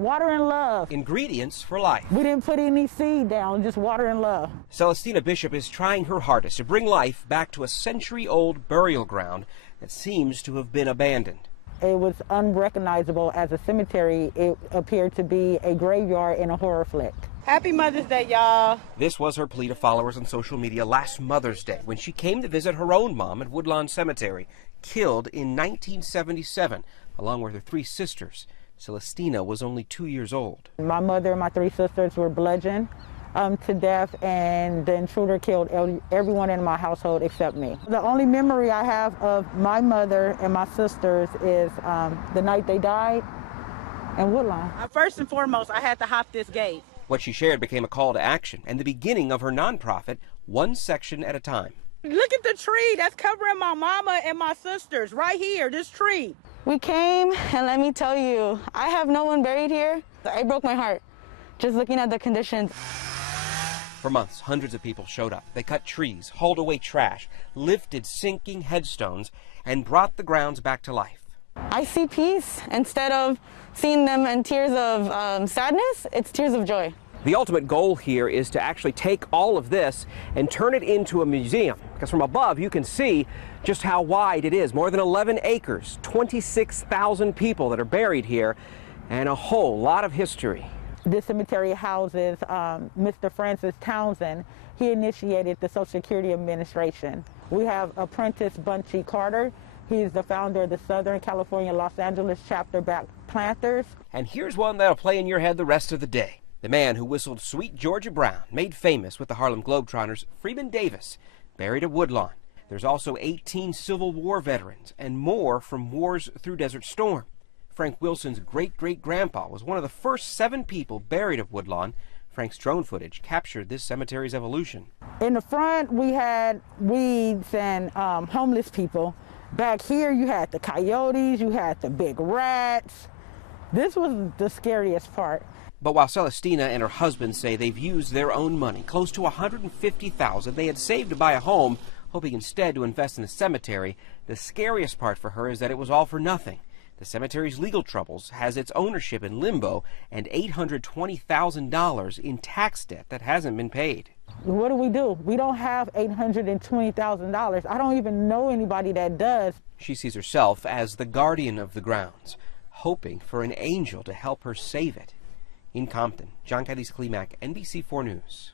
Water and love. Ingredients for life. We didn't put any seed down, just water and love. Celestina Bishop is trying her hardest to bring life back to a century-old burial ground that seems to have been abandoned. It was unrecognizable as a cemetery. It appeared to be a graveyard in a horror flick. Happy Mother's Day, y'all. This was her plea to followers on social media last Mother's Day when she came to visit her own mom at Woodlawn Cemetery, killed in 1977, along with her 3 sisters. Celestina was only 2 years old. My mother and my 3 sisters were bludgeoned to death, and the intruder killed everyone in my household except me. The only memory I have of my mother and my sisters is the night they died in Woodlawn. First and foremost, I had to hop this gate. What she shared became a call to action and the beginning of her nonprofit, one section at a time. Look at the tree that's covering my mama and my sisters right here, this tree. We came, and let me tell you, I have no one buried here. It broke my heart just looking at the conditions. For months, hundreds of people showed up. They cut trees, hauled away trash, lifted sinking headstones, and brought the grounds back to life. I see peace. Instead of seeing them in tears of sadness, it's tears of joy. The ultimate goal here is to actually take all of this and turn it into a museum, because from above you can see just how wide it is. More than 11 acres, 26,000 people that are buried here, and a whole lot of history. This cemetery houses Mr. Francis Townsend. He initiated the Social Security Administration. We have apprentice Bunchy Carter. He's the founder of the Southern California Los Angeles chapter Black Panthers. And here's one that'll play in your head the rest of the day. The man who whistled Sweet Georgia Brown, made famous with the Harlem Globetrotters, Freeman Davis, buried at Woodlawn. There's also 18 Civil War veterans and more from wars through Desert Storm. Frank Wilson's great-great-grandpa was one of the first 7 people buried at Woodlawn. Frank's drone footage captured this cemetery's evolution. In the front, we had weeds and homeless people. Back here, you had the coyotes, you had the big rats. This was the scariest part. But while Celestina and her husband say they've used their own money, close to $150,000 they had saved to buy a home, hoping instead to invest in a cemetery, the scariest part for her is that it was all for nothing. The cemetery's legal troubles has its ownership in limbo and $820,000 in tax debt that hasn't been paid. What do? We don't have $820,000. I don't even know anybody that does. She sees herself as the guardian of the grounds, hoping for an angel to help her save it. In Compton, John Cadiz Klimak, NBC4 News.